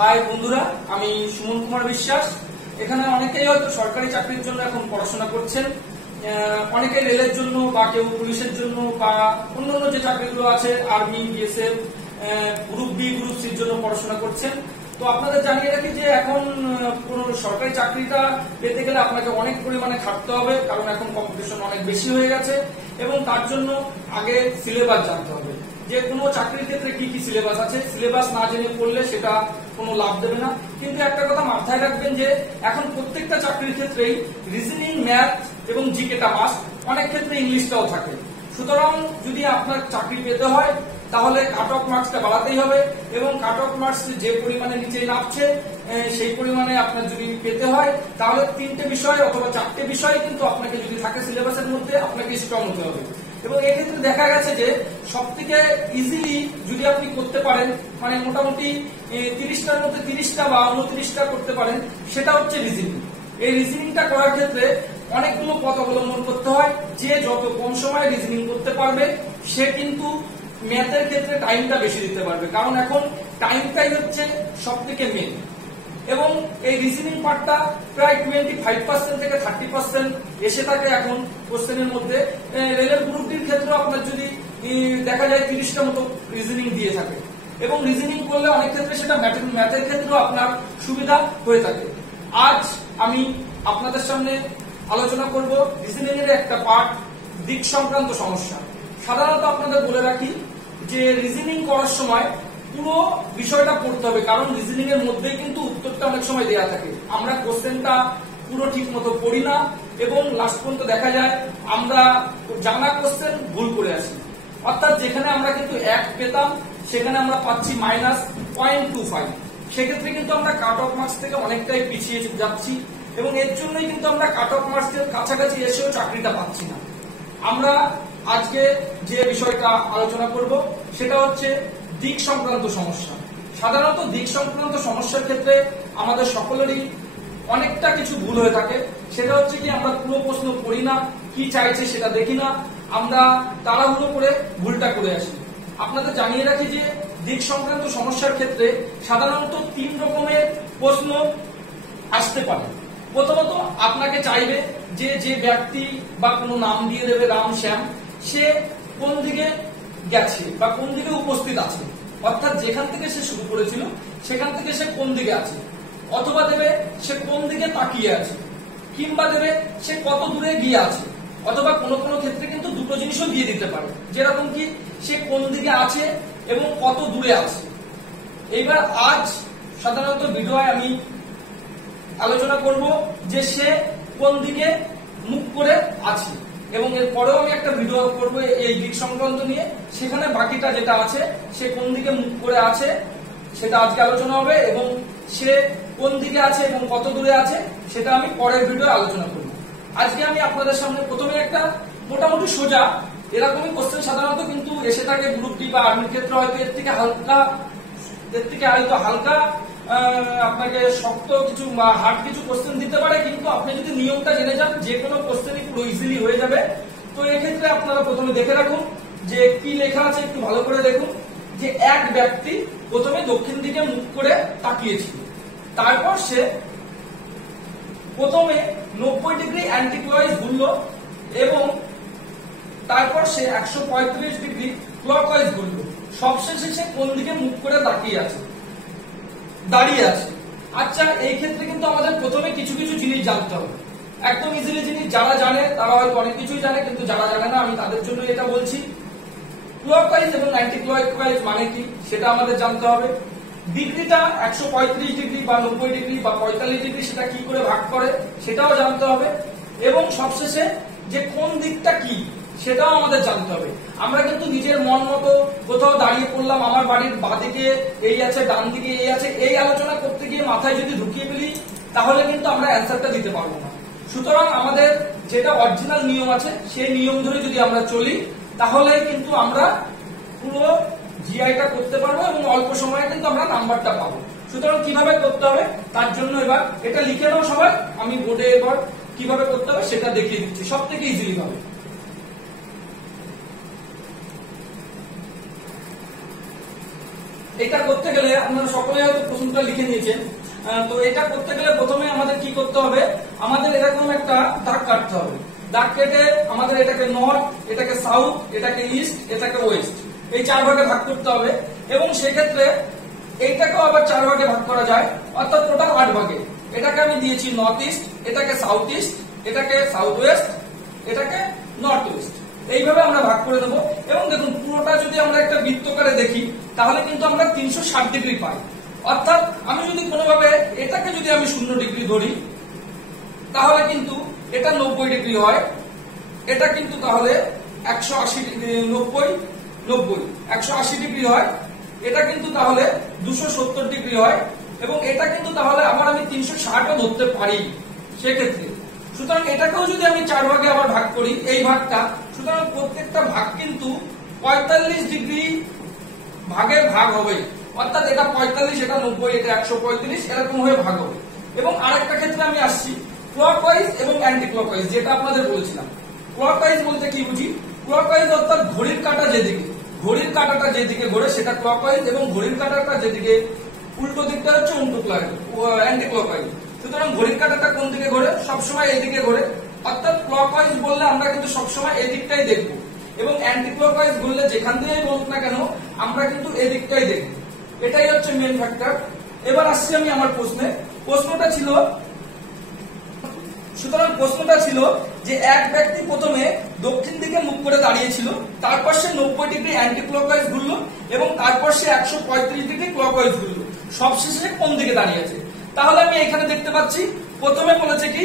High বন্ধুরা, আমি সুমন কুমার বিশ্বাস। এখানে অনেকেই হয়তো সরকারি চাকরির জন্য এখন পড়াশোনা করছেন, অনেকে রেলের জন্য বা কেউ পুলিশের জন্য বা অন্যান্য যে চাকরিগুলো আছে army, BSF, group B, group সির জন্য পড়াশোনা করছেন। তো আপনাদের জানিয়ে রাখি যে এখন কোন সরকারি চাকরিটা পেতে গেলে আপনাকে অনেক পরিমাণে খাটতে হবে, কারণ এখন কম্পিটিশন অনেক বেশি হয়ে গেছে এবং তার জন্য আগে সিলেবাস জানতে হবে যে কোনো চাকরির ক্ষেত্রে কি কি সিলেবাস আছে। সিলেবাস না জেনে পড়লে সেটা কোনো লাভ দেবে না। কিন্তু একটা কথা মাথায় রাখবেন যে এখন প্রত্যেকটা চাকরির ক্ষেত্রেই রিজনিং, ম্যাথ এবং জিকেটা মাস্ট, অনেক ক্ষেত্রে ইংলিশটাও থাকে। সুতরাং যদি আপনার চাকরি পেতে হয় তাহলে কাট অফ মার্কসটা বাড়াতেই হবে এবং কাট অফ মার্কস যে পরিমাণে নিচে নামছে সেই পরিমাণে আপনার যদি পেতে হয় তাহলে 3টে বিষয় অথবা 4টে বিষয় কিন্তু আপনাকে যদি থাকে সিলেবাসের মধ্যে আপনাকে স্ট্রং হতে হবে। এবং এক্ষেত্রে দেখা গেছে যে সব থেকে ইজিলি যদি আপনি করতে পারেন, মানে মোটামুটি 30টার মধ্যে 30টা বা 29টা করতে পারেন, সেটা হচ্ছে রিজনিং। এই রিজনিংটা করার ক্ষেত্রে অনেকগুলো পথ অবলম্বন করতে হয়। যে যত কম সময়ে রিজনিং করতে পারবে সে কিন্তু ম্যাথের ক্ষেত্রে টাইমটা বেশি দিতে পারবে, কারণ এখন টাইমটাই হচ্ছে সব থেকে মেন। এবং এই রিজনিং পার্টটা প্রায় 25% থেকে 30% এসে থাকে এখন কোশ্চেনের মধ্যে। রেলের গ্রুপ ডির ক্ষেত্রে আপনার যদি দেখা যায় 30টা মতো রিজনিং দিয়ে থাকে এবং রিজনিং করলে অনেক ক্ষেত্রে সেটা ম্যাথের ক্ষেত্রেও আপনার সুবিধা হয়ে থাকে। আজ আমি আপনাদের সামনে আলোচনা করব রিজনিং এর একটা পার্ট, দিক সংক্রান্ত সমস্যা। সাধারণত আপনাদের বলে রাখি যে রিজনিং করার সময় পুরো বিষয়টা পড়তে হবে, কারণ রিজনিং এর মধ্যেই কিন্তু উত্তরটা অনেক সময় দেওয়া থাকে। আমরা কোশ্চেনটা পুরো ঠিক মতো পড়ি না এবং লাস্ট পর্যন্ত দেখা যায় আমরা জানা কোশ্চেন ভুল করে আসি। অর্থাৎ যেখানে আমরা কিন্তু 1 পেতাম সেখানে আমরা পাচ্ছি -0.25। সেক্ষেত্রে কিন্তু আমরা কাট অফ মার্কস থেকে অনেকটাই পিছিয়ে যাচ্ছি এবং এর জন্যই কিন্তু আমরা কাট অফ মার্কসের কাছাকাছি এসেও চাকরিটা পাচ্ছি না। আমরা আজকে যে বিষয়টা আলোচনা করব সেটা হচ্ছে দিক সংক্রান্ত সমস্যা। সাধারণত দিক সংক্রান্ত সমস্যার ক্ষেত্রে আমাদের সকলেরই অনেকটা কিছু ভুল হয়ে থাকে। সেটা হচ্ছে কি আমরা পুরো প্রশ্ন পড়ি না, কি চাইছে সেটা দেখি না, আমরা তাড়াহুড়ো করে ভুলটা করে আসি। আপনাদের জানিয়ে রাখি যে দিক সংক্রান্ত সমস্যার ক্ষেত্রে সাধারণত 3 রকমের প্রশ্ন আসতে পারে। প্রথমত আপনাকে চাইবে যে যে ব্যক্তি বা কোনো নাম দিয়ে দেবে রাম, শ্যাম, সে কোন দিকে গেছে বা কোন দিকে উপস্থিত আছে, অর্থাৎ যেখান থেকে সে শুরু করেছিল সেখান থেকে সে কোন দিকে আছে, অথবা দেবে সে কোন দিকে তাকিয়ে আছে, কিংবা দেবে সে কত দূরে গিয়ে আছে, অথবা কোনো কোনো ক্ষেত্রে কিন্তু দুটো জিনিসও দিয়ে দিতে পারে, যেরকম কি সে কোন দিকে আছে এবং কত দূরে আছে। এইবার আজ সাধারণত ভিডিওয় আমি আলোচনা করব যে সে কোন দিকে মুখ করে আছে এবং এর পরেও আমি একটা ভিডিও করব এই দিক সংক্রান্ত নিয়ে, সেখানে বাকিটা যেটা আছে সে কোন দিকে মুখ করে আছে সেটা আজকে আলোচনা হবে এবং সে কোন দিকে আছে এবং কত দূরে আছে সেটা আমি পরের ভিডিও আলোচনা করব। আজকে আমি আপনাদের সামনে প্রথমে একটা মোটামুটি সোজা এরকমই কোশ্চেন সাধারণত কিন্তু এসে থাকে গ্রুপ ডি বা আর্মির ক্ষেত্রে, হয়তো এর থেকে হালকা আপনাকে শক্ত কিছু বা হার্ড কিছু কোশ্চেন দিতে পারে, কিন্তু আপনি যদি নিয়মটা জেনে যান যে কোনো কোশ্চেনই পুরো ইজিলি হয়ে যাবে। তো এক্ষেত্রে আপনারা প্রথমে দেখে রাখুন যে কি লেখা আছে, একটু ভালো করে দেখুন যে এক ব্যক্তি প্রথমে দক্ষিণ দিকে মুখ করে তাকিয়েছিল, তারপর সে প্রথমে 90 ডিগ্রি অ্যান্টি ক্লকওয়াইজ ঘুরলো এবং তারপর সে 135 ডিগ্রি ক্লকওয়াইজ ঘুরলো, সবশেষে সে কোন দিকে মুখ করে দাঁড়িয়ে আছে। আচ্ছা, এই ক্ষেত্রে কিন্তু আমাদের প্রথমে কিছু কিছু জিনিস জানতে হবে, একদম ইজিলি জিনিস। যারা জানে তারা হয়তো অনেক কিছুই জানে, কিন্তু যারা জানে না আমি তাদের জন্য এটা বলছি। ক্লকওয়াইজ এবং অ্যান্টি ক্লকওয়াইজ মানে কি সেটা আমাদের জানতে হবে। ডিগ্রিটা 135 ডিগ্রি বা 90 ডিগ্রি বা 45 ডিগ্রি সেটা কি করে ভাগ করে সেটাও জানতে হবে এবং সবশেষে যে কোন দিকটা কি সেটাও আমাদের জানতে হবে। আমরা কিন্তু নিজের মন মতো কোথাও দাঁড়িয়ে পড়লাম, আমার বাড়ির বাঁদিকে এই আছে, ডান দিকে এই আছে, এই আলোচনা করতে গিয়ে মাথায় যদি ঢুকিয়ে ফেলি তাহলে কিন্তু আমরা অ্যান্সারটা দিতে পারবো না। সুতরাং আমাদের যেটা অরিজিনাল নিয়ম আছে সেই নিয়ম ধরে যদি আমরা চলি তাহলে কিন্তু আমরা পুরো জিআইটা করতে পারবো এবং অল্প সময়ে কিন্তু আমরা নাম্বারটা পাবো। সুতরাং কিভাবে করতে হবে তার জন্য এবার এটা লিখে নাও সবাই, আমি বোর্ডে এবার কিভাবে করতে হবে সেটা দেখিয়ে দিচ্ছি সব থেকে ইজিলি ভাবে। এটা করতে গেলে আপনারা সকলে হয়তো প্রশ্নটা লিখে নিয়েছেন। তো এটা করতে গেলে প্রথমে আমাদের কি করতে হবে, আমাদের এরকম একটা দাগ কাটতে হবে। দাগ কেটে আমাদের এটাকে নর্থ, এটাকে সাউথ, এটাকে ইস্ট, এটাকে ওয়েস্ট, এই 4 ভাগে ভাগ করতে হবে। এবং সেক্ষেত্রে এইটাকেও আবার 4 ভাগে ভাগ করা যায়, অর্থাৎ টোটাল 8 ভাগে। এটাকে আমি দিয়েছি নর্থ ইস্ট, এটাকে সাউথ ইস্ট, এটাকে সাউথ ওয়েস্ট, এটাকে নর্থ ওয়েস্ট, এইভাবে আমরা ভাগ করে দেবো। এবং দেখুন পুরোটা যদি আমরা একটা বৃত্তকারে দেখি তাহলে কিন্তু আমরা 360 ডিগ্রি পাই। অর্থাৎ আমি যদি কোনোভাবে এটাকে যদি আমি 0 ডিগ্রি ধরি তাহলে কিন্তু এটা 90 ডিগ্রি হয়, এটা কিন্তু তাহলে 180 ডিগ্রি, 180 ডিগ্রি হয়, এটা কিন্তু তাহলে 270 ডিগ্রি হয়, এবং এটা কিন্তু তাহলে আবার আমি 360ও ধরতে পারি সেক্ষেত্রে। সুতরাং এটাকেও যদি আমি 4 ভাগে আবার ভাগ করি, এই ভাগটা, সুতরাং প্রত্যেকটা ভাগ কিন্তু 45 ডিগ্রি ভাগে ভাগ হবে। অর্থাৎ এটা 45, এটা 90, এটা 135, এরকম হয়ে ভাগ হবে। এবং আরেকটা ক্ষেত্রে আমি আসছি ক্লকওয়াইজ এবং অ্যান্টি ক্লকওয়াইজ, যেটা আপনাদের বলছিলাম। ক্লকওয়াইজ বলতে কি বুঝি, ক্লকওয়াইজ অর্থাৎ ঘড়ির কাঁটা যেদিকে, ঘড়ির কাঁটাটা যেদিকে ঘোরে সেটা ক্লকওয়াইজ, এবং ঘড়ির কাঁটাটা যেদিকে উল্টো দিকটা হচ্ছে অ্যান্টি ক্লকওয়াইজ। সুতরাং ঘড়ির কাঁটাটা কোন দিকে ঘোরে, সবসময় এইদিকে ঘোরে। অর্থাৎ ক্লকওয়াইজ বললে আমরা কিন্তু সবসময় এই দিকটাই দেখবো, এবং অ্যান্টি ক্লকওয়াইজ বললে যেখান দিয়েই বলুক না কেন আমরা কিন্তু এই দিকটাই দেখবো। এটাই হচ্ছে মেন ফ্যাক্টর। এবার আসছি আমি আমার প্রশ্নে। প্রশ্নটা ছিল, সুতরাং প্রশ্নটা ছিল যে এক ব্যক্তি প্রথমে দক্ষিণ দিকে মুখ করে দাঁড়িয়েছিল, তারপর সে 90 ডিগ্রি অ্যান্টি ক্লকওয়াইজ ঘুরলো, এবং তারপর সে 135 ডিগ্রি ক্লকওয়াইজ ঘুরলো, সবশেষে কোন দিকে দাঁড়িয়ে আছে। তাহলে আমি এখানে দেখতে পাচ্ছি প্রথমে বলেছে কি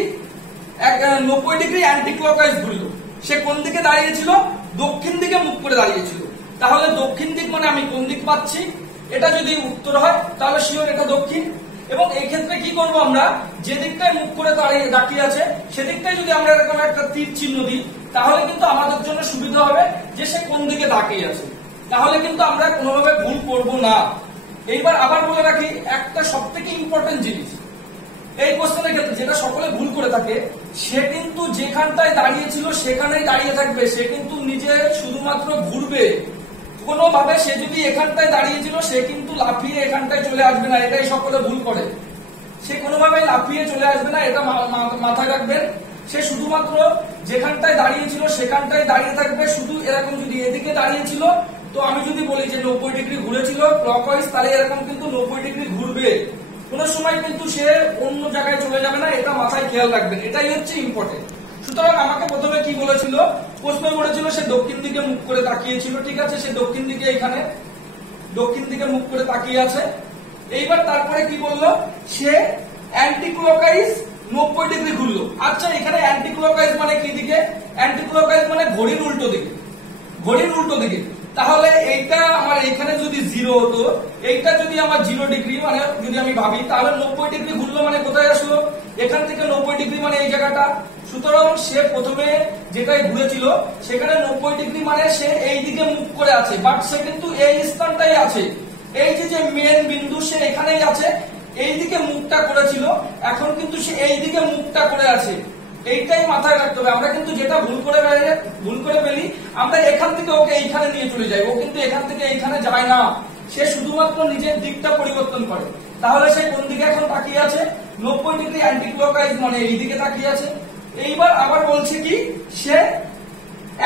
90 ডিগ্রি অ্যান্টি ক্লকওয়াইজ ঘুরলো, সে কোন দিকে দাঁড়িয়েছিল, দক্ষিণ দিকে মুখ করে দাঁড়িয়েছিল। তাহলে দক্ষিণ দিক মানে আমি কোন দিক পাচ্ছি, এটা যদি উত্তর হয় তাহলে শিওর এটা দক্ষিণ। এবং এই ক্ষেত্রে কি করব, আমরা যে দিকটায় মুখ করে দাঁড়িয়ে আছে সেদিকটাই যদি আমরা এরকম একটা তীর চিহ্ন দিই তাহলে কিন্তু আমাদের জন্য সুবিধা হবে যে সে কোন দিকে তাকিয়ে আছে। তাহলে কিন্তু আমরা কোনোভাবে ভুল করব না। এইবার আবার বলে রাখি একটা সবথেকে ইম্পর্টেন্ট জিনিস এই কোশ্চেনের ক্ষেত্রে, যেটা সকলে ভুল করে থাকে, সে কিন্তু যেখানটায় দাঁড়িয়েছিল সেখানেই দাঁড়িয়ে থাকবে, সে কিন্তু নিজে শুধুমাত্র ঘুরবে। কোনোভাবে সে যদি এখানটায় দাঁড়িয়েছিল সে কিন্তু লাফিয়ে এখানটায় চলে আসবে না, এটাই সকলে ভুল করে। সে কোনোভাবে লাফিয়ে চলে আসবে না, এটা মাথায় রাখবেন। সে শুধুমাত্র যেখানটায় দাঁড়িয়েছিল সেখানটায় দাঁড়িয়ে থাকবে। শুধু এরকম যদি এদিকে দাঁড়িয়েছিল, তো আমি যদি বলি যে 90 ডিগ্রি ঘুরেছিল ক্লকওয়াইজ, তাহলে এরকম কিন্তু 90 ডিগ্রি ঘুরবে। কোনো সময় কিন্তু সে অন্য জায়গায় চলে যাবে না, এটা মাথায় খেয়াল রাখবেন, এটাই হচ্ছে ইম্পর্টেন্ট। সুতরাং আমাকে প্রথমে কি বলেছিল, প্রশ্ন করেছিল সে দক্ষিণ দিকে মুখ করে তাকিয়েছিল, ঠিক আছে, সে দক্ষিণ দিকে, এখানে দক্ষিণ দিকে মুখ করে তাকিয়ে আছে। এইবার তারপরে কি বললো, সে অ্যান্টি ক্লকওয়াইজ 90 ডিগ্রি ঘুরলো। আচ্ছা, এখানে অ্যান্টি ক্লকওয়াইজ মানে কি দিকে, অ্যান্টি ক্লকওয়াইজ মানে ঘড়ির উল্টো দিকে, ঘড়ির উল্টো দিকে। তাহলে এইটা আমার এখানে যদি 0 হতো, এইটা যদি আমার 0 ডিগ্রি মানে যদি আমি ভাবি, তাহলে 90 ডিগ্রি ঘুরলো মানে কোথায় আসলো, এখান থেকে 90 ডিগ্রি মানে এই জায়গাটা। সুতরাং সে প্রথমে যেটাই ঘুরেছিল সেখানে 90 ডিগ্রি মানে সে এই দিকে মুখ করে আছে, বাট সে কিন্তু এই স্থানটাই আছে, এই যে মেন বিন্দু সে এখানেই আছে, এই দিকে মুখটা করেছিল, এখন কিন্তু সে এই দিকে মুখটা করে আছে। এইটাই মাথায় রাখতে হবে। আমরা কিন্তু যেটা ভুল করে ফেলি, আমরা এখান থেকে ওকে এইখানে নিয়ে চলে যাই, ও কিন্তু এখান থেকে এইখানে যায় না, সে শুধুমাত্র নিজের দিকটা পরিবর্তন করে। তাহলে সে কোন দিকে এখন তাকিয়ে আছে, 90 ডিগ্রি অ্যান্টি ক্লকওয়াইজ মানে এই দিকে তাকিয়ে আছে। এইবার আবার বলছে কি সে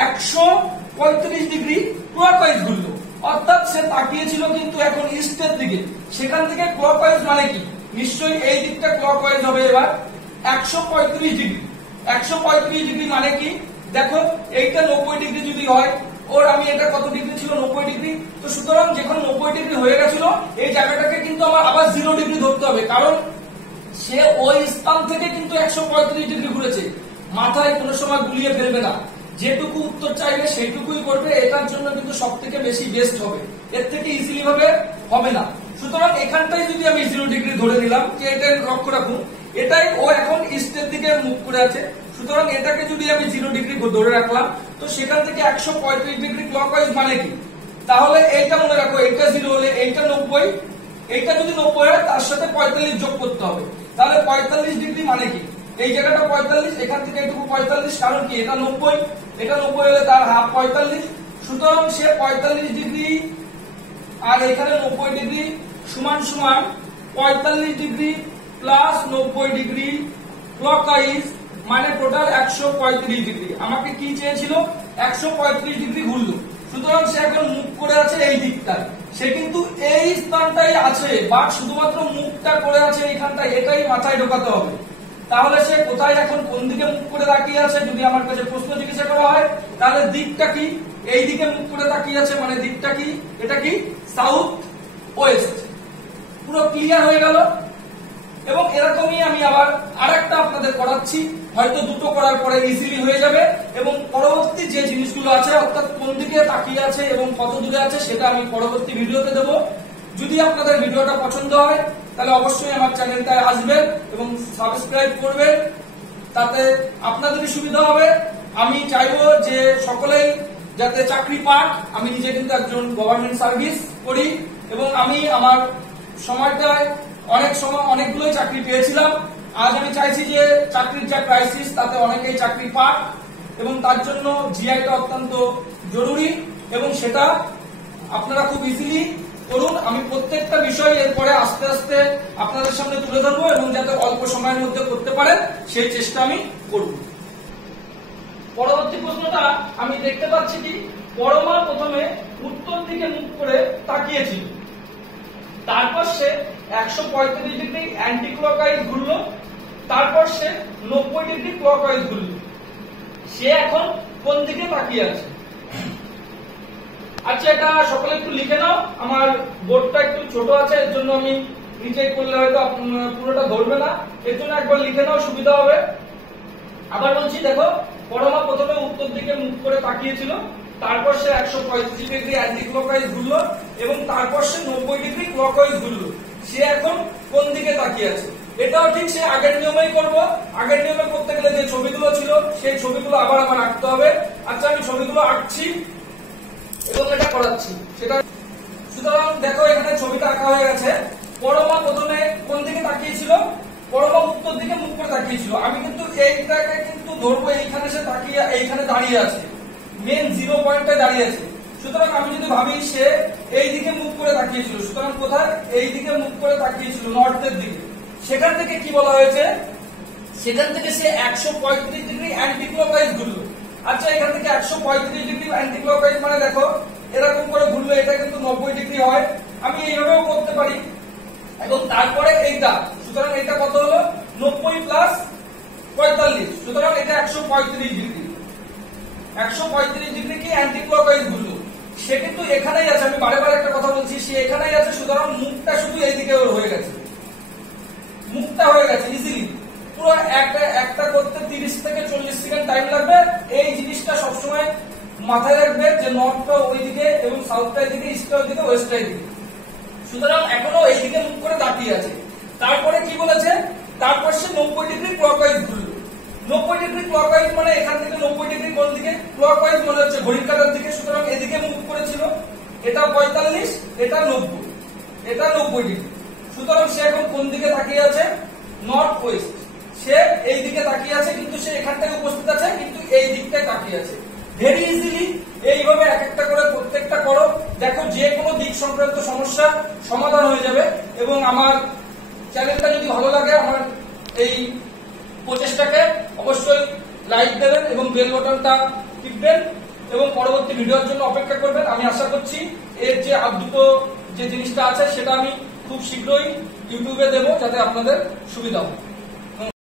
135 ডিগ্রি ক্লকওয়াইজ ঘুরলো, অর্থাৎ সে তাকিয়েছিল কিন্তু এখন ইস্টের দিকে, সেখান থেকে ক্লকওয়াইজ মানে কি, নিশ্চয়ই এই দিকটা ক্লকওয়াইজ হবে। এবার 135 ডিগ্রি, 135 ডিগ্রি মানে কি, দেখো এইটা 90 ডিগ্রি যদি হয়, ওর আমি এটা কত ডিগ্রি ছিল, 90 ডিগ্রি। তো সুতরাং যখন 90 ডিগ্রি হয়ে গেছিল, এই জায়গাটাকে কিন্তু আমার আবার 0 ডিগ্রি ধরতে হবে, কারণ সে ওই স্থান থেকে কিন্তু 135 ডিগ্রি ঘুরেছে। মাথায় কোনো সময় গুলিয়ে ফেলবে না, যেটুকু উত্তর চাইবে সেইটুকুই করবে, এটার জন্য কিন্তু সব থেকে বেশি বেস্ট হবে, এর থেকে ইজিলি ভাবে হবে না। সুতরাং এখানটাই যদি আমি 0 ডিগ্রি ধরে নিলাম, যে এটা লক্ষ্য রাখুন, এটাই ও এখন ইস্টের দিকে মুখ করে আছে। সুতরাং এটাকে যদি আমি 0 ডিগ্রি ধরে রাখলাম, তো সেখান থেকে 135 ডিগ্রি ক্লকওয়াইজ মানে কি, তাহলে এইটা মনে রাখো, এইটা 0 হলে এইটা 90, এইটা যদি 90 হয় তার সাথে 45 যোগ করতে হবে, তাহলে 45 ডিগ্রি মানে কি, এই জায়গাটা 45, এখান থেকে এটুকু 45, কারণ কি এটা 90, এটা 90 হলে তার হাফ 45। সুতরাং সে 45 ডিগ্রি আর এখানে 90 ডিগ্রি সমান সমান 45 ডিগ্রি প্লাস 90 ডিগ্রি ক্লকওয়াইজ মানে টোটাল 135 ডিগ্রি। আমাকে কি চেয়েছিল? 135 ডিগ্রি ঘুরলো। সুতরাং সে এখন মুখ করে আছে এই দিকটায়, সে কিন্তু এই স্থানটাই আছে, বাট শুধুমাত্র মুখটা করে আছে এইখানটায়, এটাই মাথায় ঢোকাতে হবে। তাহলে সে কোথায় এখন কোন দিকে মুখ করে তাকিয়ে আছে যদি আমার কাছে প্রশ্ন জিজ্ঞাসা করা হয়, তাহলে দিকটা কি? এই দিকে মুখ করে তাকিয়ে আছে, মানে দিকটা কি? এটা কি? South West. পুরো ক্লিয়ার হয়ে গেল। এবং এরকমই আমি আবার আরেকটা আপনাদের করাচ্ছি, হয়তো দুটো করার পরে ইজিলি হয়ে যাবে। এবং পরবর্তী যে জিনিসগুলো আছে অর্থাৎ কোন দিকে তাকিয়ে আছে এবং কত দূরে আছে সেটা আমি পরবর্তী ভিডিওতে দেবো। যদি আপনাদের ভিডিওটা পছন্দ হয় তাহলে অবশ্যই আমার চ্যানেলটায় আসবেন এবং সাবস্ক্রাইব করবেন, তাতে আপনাদেরই সুবিধা হবে। আমি চাইবো যে সকলেই যাতে চাকরি পান। আমি নিজে কিন্তু একজন গভর্নমেন্ট সার্ভিস করি এবং আমি আমার সময়টায় অনেক সময় অনেকগুলোই চাকরি পেয়েছিলাম। আজ আমি চাইছি যে চাকরির যা ক্রাইসিস তাতে অনেকেই চাকরি পান এবং তার জন্য জিআইটা অত্যন্ত জরুরি এবং সেটা আপনারা খুব ইজিলি করুন। আমি প্রত্যেকটা বিষয় এরপরে আস্তে আস্তে আপনাদের সামনে তুলে ধরবো এবং যাতে অল্প সময়ের মধ্যে করতে পারেন সেই চেষ্টা আমি করব। পরবর্তী প্রশ্নটা আমি দেখতে পাচ্ছি কি, পরমা প্রথমে উত্তর দিকে মুখ করে তাকিয়েছিল, তারপর সে 135 ডিগ্রি অ্যান্টি ক্লকওয়াইজ ঘুরলো, তারপর সে 90 ডিগ্রি ক্লকওয়াইজ ঘুরলো। সে এখন কোন দিকে তাকিয়ে আছে? আচ্ছা, এটা সকলে একটু লিখে নাও। আমার বোর্ডটা একটু ছোট আছে, এর জন্য আমি নিচে করলে হয়তো পুরোটা ধরবে না, এর জন্য একবার লিখে নাও, সুবিধা হবে। আবার বলছি, দেখো, পরমা প্রথমে উত্তর দিকে মুখ করে তাকিয়েছিল, তারপর সে 135 ডিগ্রি অ্যান্টি ক্লকওয়াইজ ঘুরলো এবং তারপর সে 90 ডিগ্রি ক্লকওয়াইজ ঘুরলো। সে এখন কোন দিকে তাকিয়ে আছে? এটাও ঠিক সে আগের নিয়মেই করবো। আগের নিয়মে করতে গেলে যে ছবিগুলো ছিল সেই ছবিগুলো আবার আমার আঁকতে হবে। আচ্ছা, আমি ছবিগুলো আঁকছি এবং এটা করাচ্ছি সেটা। সুতরাং দেখো, এখানে ছবিটা আঁকা হয়ে গেছে। পরমা প্রথমে কোন দিকে তাকিয়েছিল? পরমা উত্তর দিকে মুখ করে তাকিয়েছিল। আমি কিন্তু এইটাকে কিন্তু ধরবো, এইখানে সে তাকিয়ে এইখানে দাঁড়িয়ে আছে, মেন 0 পয়েন্টে দাঁড়িয়ে আছে। সুতরাং আমি যদি ভাবি সে এই দিকে মুখ করে তাকিয়েছিল, সুতরাং কোথায়? এই দিকে মুখ করে তাকিয়েছিল, নর্থের দিকে। সেখান থেকে কি বলা হয়েছে? সেখান থেকে সে 135 ডিগ্রি অ্যান্টি ক্লকওয়াইজ ঘুরলো। আচ্ছা, এখান থেকে 135 ডিগ্রি অ্যান্টি ক্লকওয়াইজ মানে দেখো এরকম করে ঘুরলো, এটা কিন্তু 90 ডিগ্রি হয়। আমি এইভাবেও করতে পারি এবং তারপরে এইটা, সুতরাং এটা কত হলো? 90 প্লাস 45, সুতরাং এটা 135 ডিগ্রি। 135 ডিগ্রি কি অ্যান্টি ক্লকওয়াইজ ঘুরলো। সে কিন্তু এখানেই আছে, আমি বারে বারে একটা কথা বলছি, সে এখানেই আছে। সুতরাং মুখটা শুধু এইদিকে হয়ে গেছে, মুখটা হয়ে গেছে ইজিলি। পুরো একটা করতে 30 থেকে 40 সেকেন্ড টাইম লাগবে। এই জিনিসটা সবসময় মাথায় রাখবে যে নর্থটা ওইদিকে এবং সাউথটা এইদিকে, ইস্টটা ওইদিকে, ওয়েস্টটা এইদিকে। সুতরাং এখনো এইদিকে মুখ করে দাঁড়িয়ে আছে। তারপরে কি বলেছে? তারপর সে 90 ডিগ্রি ক্লকওয়াইজ ঘুরলো। 90 ডিগ্রি ক্লকওয়াইজ মানে এখান থেকে 90 ডিগ্রি কোন দিকে? ক্লকওয়াইজ মানে হচ্ছে ঘড়ির কাঁটার দিকে। সুতরাং এদিকে মুখ করেছিল, এটা 45, এটা 90, এটা 90 ডিগ্রি। সুতরাং সে এখন কোন দিকে তাকিয়ে আছে? North West. সে এই দিকে তাকিয়ে আছে, কিন্তু সে এখানটায় উপস্থিত আছে, কিন্তু এই দিকটায় তাকিয়ে আছে। ভেরি ইজিলি এইভাবে এক একটা করে প্রত্যেকটা করো, দেখো যে কোনো দিক সংক্রান্ত সমস্যা সমাধান হয়ে যাবে। এবং আমার চ্যানেলটা যদি ভালো লাগে, আমার এই প্রচেষ্টাকে অবশ্যই লাইক দেবেন এবং বেল বাটনটা টিপবেন এবং পরবর্তী ভিডিওর জন্য অপেক্ষা করবেন। আমি আশা করছি এর যে দুটো যে জিনিসটা আছে সেটা আমি খুব শীঘ্রই ইউটিউবে দেবো, যাতে আপনাদের সুবিধা হয়।